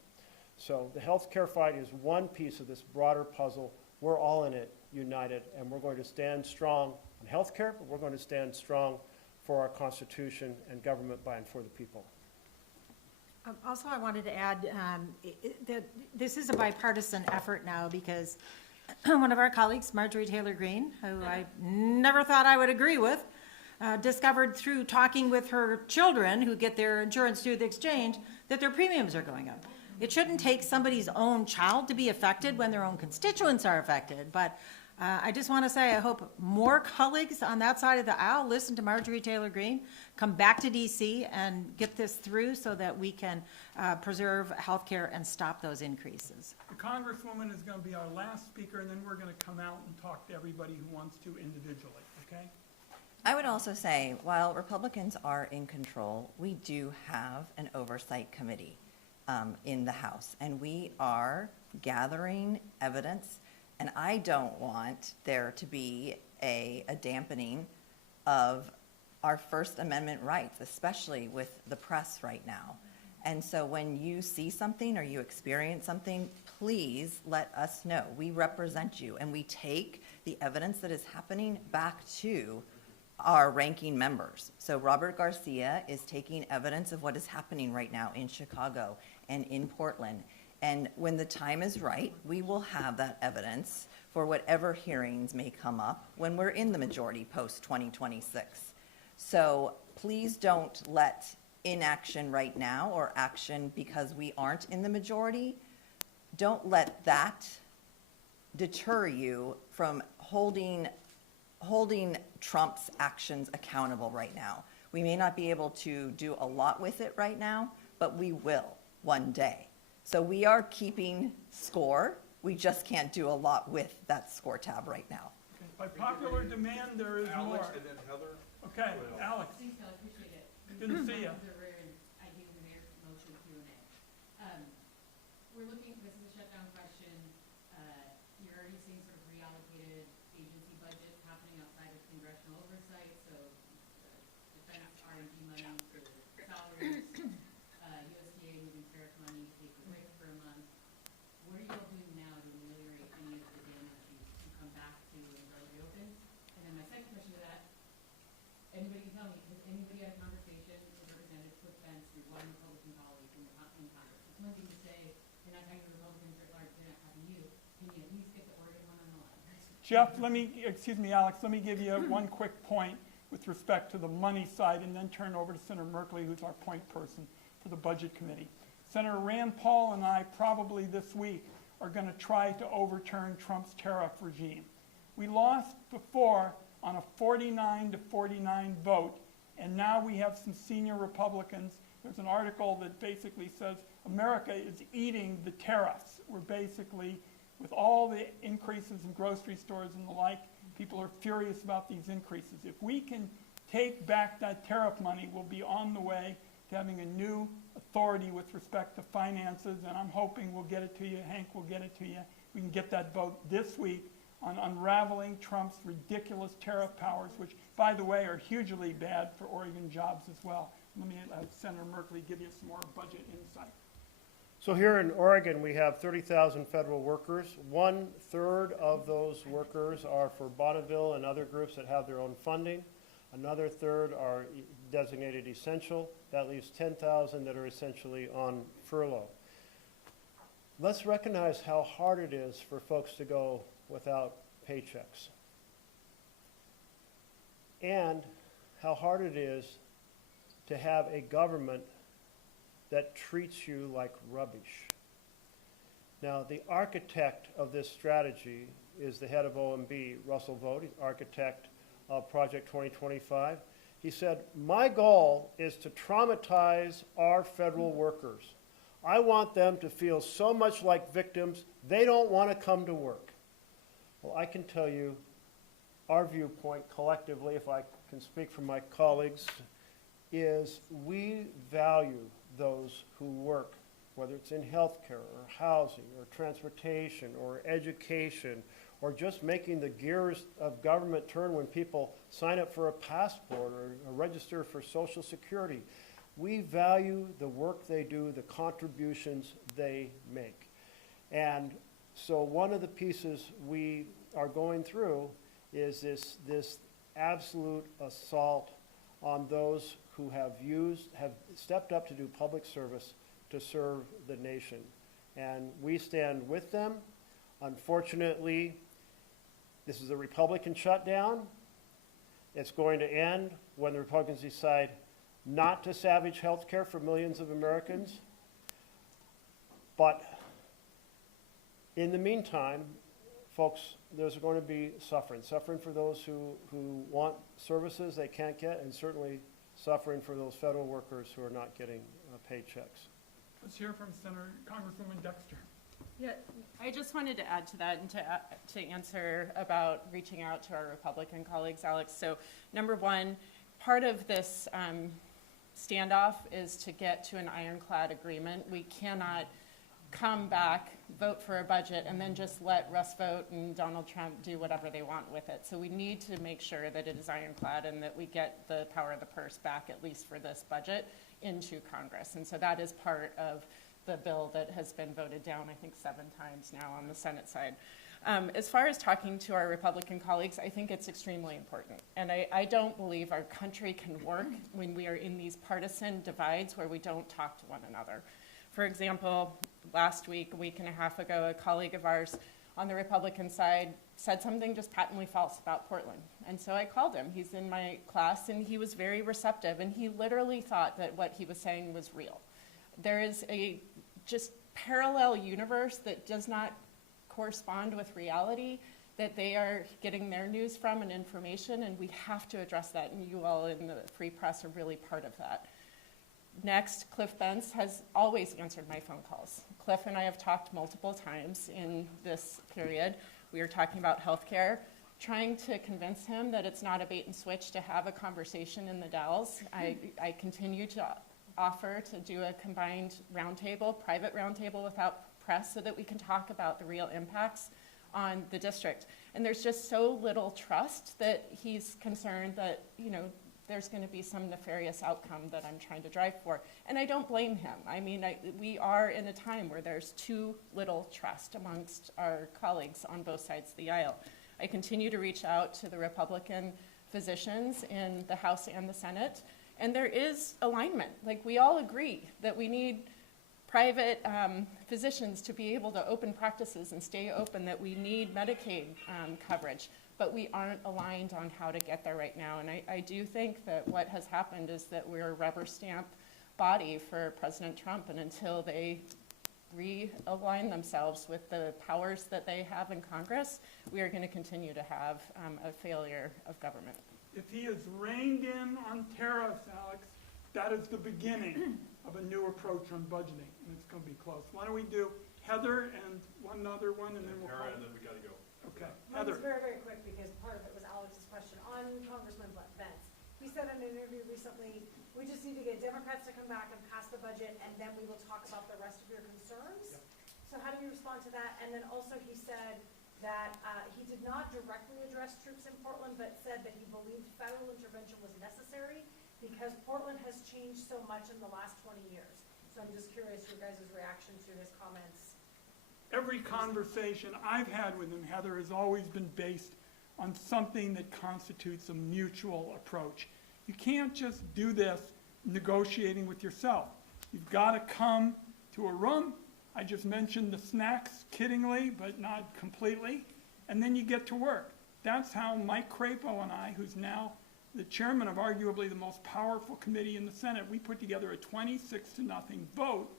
So the health care fight is one piece of this broader puzzle. We're all in it, united, and we're going to stand strong on health care, but we're going to stand strong for our Constitution and government by and for the people. Also, I wanted to add that this is a bipartisan effort now, because one of our colleagues, Marjorie Taylor Greene, who I never thought I would agree with, discovered through talking with her children who get their insurance through the exchange that their premiums are going up. It shouldn't take somebody's own child to be affected when their own constituents are affected, but I just want to say, I hope more colleagues on that side of the aisle listen to Marjorie Taylor Greene, come back to DC and get this through so that we can preserve healthcare and stop those increases. The Congresswoman is going to be our last speaker, and then we're going to come out and talk to everybody who wants to individually, okay? I would also say, while Republicans are in control, we do have an oversight committee in the House, and we are gathering evidence, and I don't want there to be a dampening of our First Amendment rights, especially with the press right now. And so when you see something or you experience something, please let us know. We represent you, and we take the evidence that is happening back to our ranking members. So Robert Garcia is taking evidence of what is happening right now in Chicago and in Portland. And when the time is right, we will have that evidence for whatever hearings may come up when we're in the majority post-2026. So please don't let inaction right now or action because we aren't in the majority, don't let that deter you from holding Trump's actions accountable right now. We may not be able to do a lot with it right now, but we will one day. So we are keeping score. We just can't do a lot with that score tab right now. Okay. By popular demand, there is more. Alex and then Heather. Okay, Alex, Thanks, Kelly, appreciate it. didn't see you. I gave the mayor motion Q&A. We're looking, this is a shutdown question. You're already seeing sort of reallocated agency budgets happening outside of congressional oversight, so defense R&D money for salaries, USDA moving tariff money, take a break for a month. What are you all doing now to ameliorate any of the damage you come back to and start reopen? And then my second question to that, anybody can tell me, has anybody had a conversation with Representative Cliff Pence, your one Republican colleague in Congress? It's one thing to say, you're not talking to Republicans at large, they're not talking to you. Can you at least get the Oregon one on the line? Jeff, Alex, let me give you one quick point with respect to the money side and then turn over to Senator Merkley, who's our point person for the Budget Committee. Senator Rand Paul and I probably this week are going to try to overturn Trump's tariff regime. We lost before on a 49-49 vote, and now we have some senior Republicans. There's an article that basically says America is eating the tariffs. We're basically, with all the increases in grocery stores and the like, people are furious about these increases. If we can take back that tariff money, we'll be on the way to having a new authority with respect to finances, and I'm hoping we'll get it to you. Hank will get it to you. We can get that vote this week on unraveling Trump's ridiculous tariff powers, which, by the way, are hugely bad for Oregon jobs as well. Let me have Senator Merkley give you some more budget insight. So here in Oregon, we have 30,000 federal workers. 1/3 of those workers are for Bonneville and other groups that have their own funding. Another third are designated essential. That leaves 10,000 that are essentially on furlough. Let's recognize how hard it is for folks to go without paychecks, and how hard it is to have a government that treats you like rubbish. Now, the architect of this strategy is the head of OMB, Russell Vought, he's architect of Project 2025. He said, my goal is to traumatize our federal workers. I want them to feel so much like victims, they don't want to come to work. Well, I can tell you our viewpoint collectively, if I can speak for my colleagues, is we value those who work, whether it's in healthcare or housing or transportation or education or just making the gears of government turn when people sign up for a passport or register for Social Security. We value the work they do, the contributions they make. And so one of the pieces we are going through is this absolute assault on those who have stepped up to do public service to serve the nation. And we stand with them. Unfortunately, this is a Republican shutdown. It's going to end when the Republicans decide not to savage health care for millions of Americans. But in the meantime, folks, there's going to be suffering for those who want services they can't get, and certainly suffering for those federal workers who are not getting paychecks. Let's hear from Senator Congresswoman Dexter. Yeah, I just wanted to add to that and to answer about reaching out to our Republican colleagues, Alex. So, number one, part of this standoff is to get to an ironclad agreement. We cannot come back, vote for a budget, and then just let Russ vote and Donald Trump do whatever they want with it. So we need to make sure that it is ironclad and that we get the power of the purse back, at least for this budget, into Congress. And so that is part of the bill that has been voted down, I think, 7 times now on the Senate side. As far as talking to our Republican colleagues, I think it's extremely important. And I don't believe our country can work when we are in these partisan divides where we don't talk to one another. For example, last week, a week and a half ago, a colleague of ours on the Republican side said something just patently false about Portland. And so I called him. He's in my class, and he was very receptive, and he literally thought that what he was saying was real. There is a just parallel universe that does not correspond with reality that they are getting their news from and information, and we have to address that, and you all in the free press are really part of that. Next, Cliff Bentz has always answered my phone calls. Cliff and I have talked multiple times in this period. We are talking about healthcare, trying to convince him that it's not a bait and switch to have a conversation in the Dalles. I continue to offer to do a combined roundtable, private roundtable without press, so that we can talk about the real impacts on the district. And there's just so little trust that he's concerned that, there's going to be some nefarious outcome that I'm trying to drive for. And I don't blame him. I mean, we are in a time where there's too little trust amongst our colleagues on both sides of the aisle. I continue to reach out to the Republican physicians in the House and the Senate, and there is alignment. Like, we all agree that we need private physicians to be able to open practices and stay open, that we need Medicaid coverage. But we aren't aligned on how to get there right now. And I do think that what has happened is that we're a rubber stamp body for President Trump, and until they realign themselves with the powers that they have in Congress, we are going to continue to have a failure of government. If he is reined in on tariffs, Alex, that is the beginning of a new approach on budgeting, and it's going to be close. Why don't we do Heather and one other one, and then we'll call it. And then we got to go. Okay, Mine's Heather. very, very quick, because part of it was Alex's question on Congressman Bentz. He said in an interview recently, we just need to get Democrats to come back and pass the budget, and then we will talk about the rest of your concerns. Yep. So how do you respond to that? And then also he said that he did not directly address troops in Portland, but said that he believed federal intervention was necessary because Portland has changed so much in the last 20 years. So I'm just curious your guys' reaction to his comments. Every conversation I've had with him, Heather, has always been based on something that constitutes a mutual approach. You can't just do this negotiating with yourself. You've got to come to a room. I just mentioned the snacks kiddingly, but not completely. And then you get to work. That's how Mike Crapo and I, who's now the chairman of arguably the most powerful committee in the Senate, we put together a 26-0 vote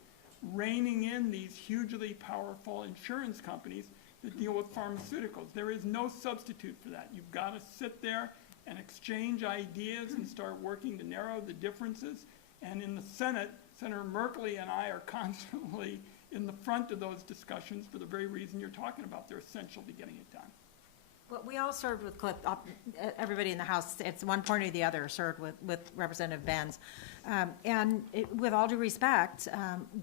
reining in these hugely powerful insurance companies that deal with pharmaceuticals. There is no substitute for that. You've got to sit there and exchange ideas and start working to narrow the differences. And in the Senate, Senator Merkley and I are constantly in the front of those discussions for the very reason you're talking about. They're essential to getting it done. Well, we all served with Cliff, everybody in the House, it's one point or the other, served with Representative Benz. With all due respect,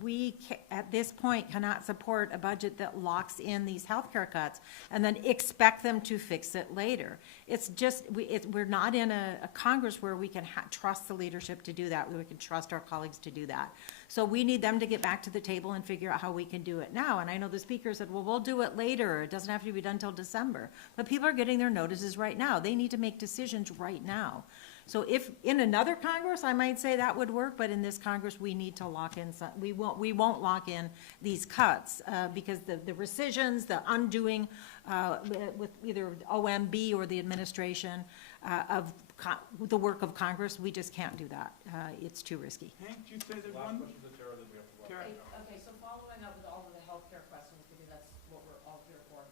we at this point cannot support a budget that locks in these healthcare cuts and then expect them to fix it later. It's just, we're not in a Congress where we can trust the leadership to do that, where we can trust our colleagues to do that. So we need them to get back to the table and figure out how we can do it now. And I know the speaker said, well, we'll do it later. It doesn't have to be done until December. But people are getting their notices right now. They need to make decisions right now. So if in another Congress, I might say that would work, but in this Congress, we need to lock in some, we won't lock in these cuts because the rescissions, the undoing with either OMB or the administration of the work of Congress, we just can't do that. It's too risky. Hank, did you say there's Last one? question to Tara, then we have to walk. Okay, so following up with all of the healthcare questions, because that's what we're all here for.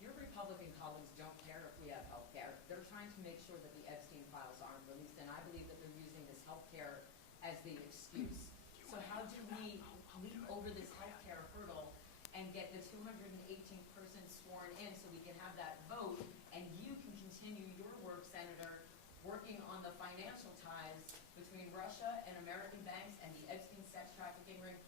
Your Republican colleagues don't care if we have health care. They're trying to make sure that the Epstein files aren't released, and I believe that they're using this health care as the excuse. So how do we leap over this health care hurdle and get the 218th person sworn in so we can have that vote, and you can continue your work, Senator, working on the financial ties between Russia and American banks and the Epstein sex trafficking ring?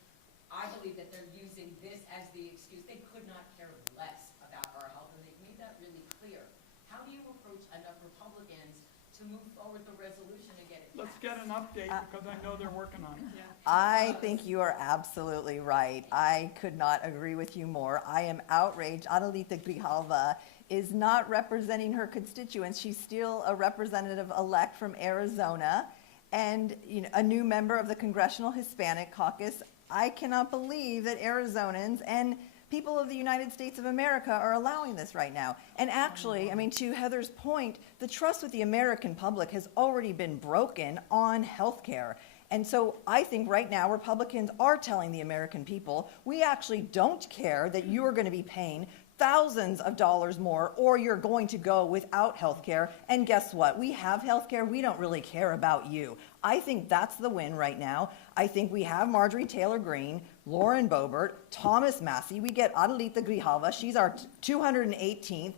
I believe that they're using this as the excuse. They could not care less about our health, and they've made that really clear. How do you approach enough Republicans to move forward the resolution and get it passed? Let's get an update, because I know they're working on it. I think you are absolutely right. I could not agree with you more. I am outraged. Adelita Grijalva is not representing her constituents. She's still a representative-elect from Arizona and a new member of the Congressional Hispanic Caucus. I cannot believe that Arizonans and people of the United States of America are allowing this right now. And actually, I mean, to Heather's point, the trust with the American public has already been broken on health care. And so I think right now Republicans are telling the American people, we actually don't care that you are going to be paying thousands of dollars more, or you're going to go without health care. And guess what? We have health care. We don't really care about you. I think that's the win right now. I think we have Marjorie Taylor Greene, Lauren Boebert, Thomas Massey. We get Adelita Grijalva. She's our 218th.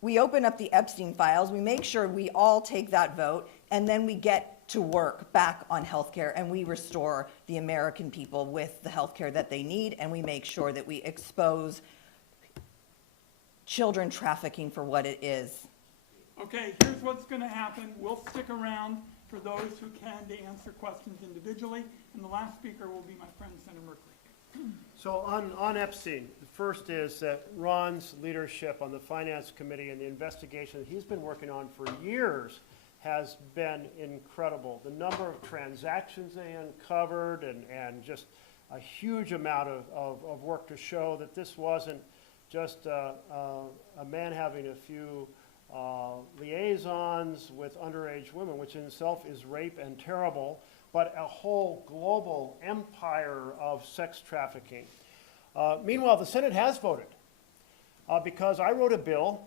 We open up the Epstein files. We make sure we all take that vote, and then we get to work back on health care, and we restore the American people with the health care that they need, and we make sure that we expose children trafficking for what it is. Okay, here's what's going to happen. We'll stick around for those who can to answer questions individually, and the last speaker will be my friend, Senator Merkley. So on Epstein, the first is that Ron's leadership on the Finance Committee and the investigation that he's been working on for years has been incredible. The number of transactions they uncovered and just a huge amount of work to show that this wasn't just a man having a few liaisons with underage women, which in itself is rape and terrible, but a whole global empire of sex trafficking. Meanwhile, the Senate has voted because I wrote a bill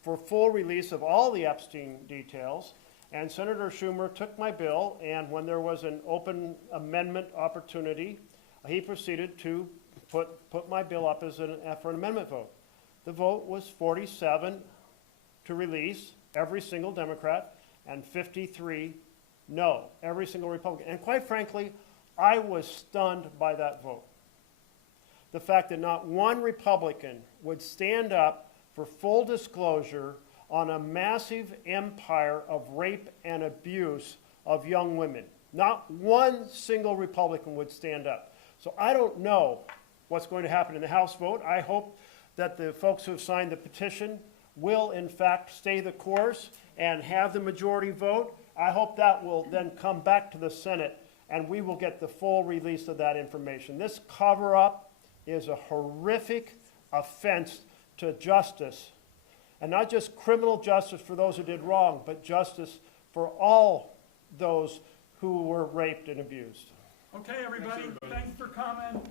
for full release of all the Epstein details, and Senator Schumer took my bill, and when there was an open amendment opportunity, he proceeded to put my bill up as for an amendment vote. The vote was 47 to release, every single Democrat, and 53 no, every single Republican. And quite frankly, I was stunned by that vote. The fact that not one Republican would stand up for full disclosure on a massive empire of rape and abuse of young women. Not one single Republican would stand up. So I don't know what's going to happen in the House vote. I hope that the folks who have signed the petition will, in fact, stay the course and have the majority vote. I hope that will then come back to the Senate and we will get the full release of that information. This cover-up is a horrific offense to justice, and not just criminal justice for those who did wrong, but justice for all those who were raped and abused. Okay, everybody, thanks for coming.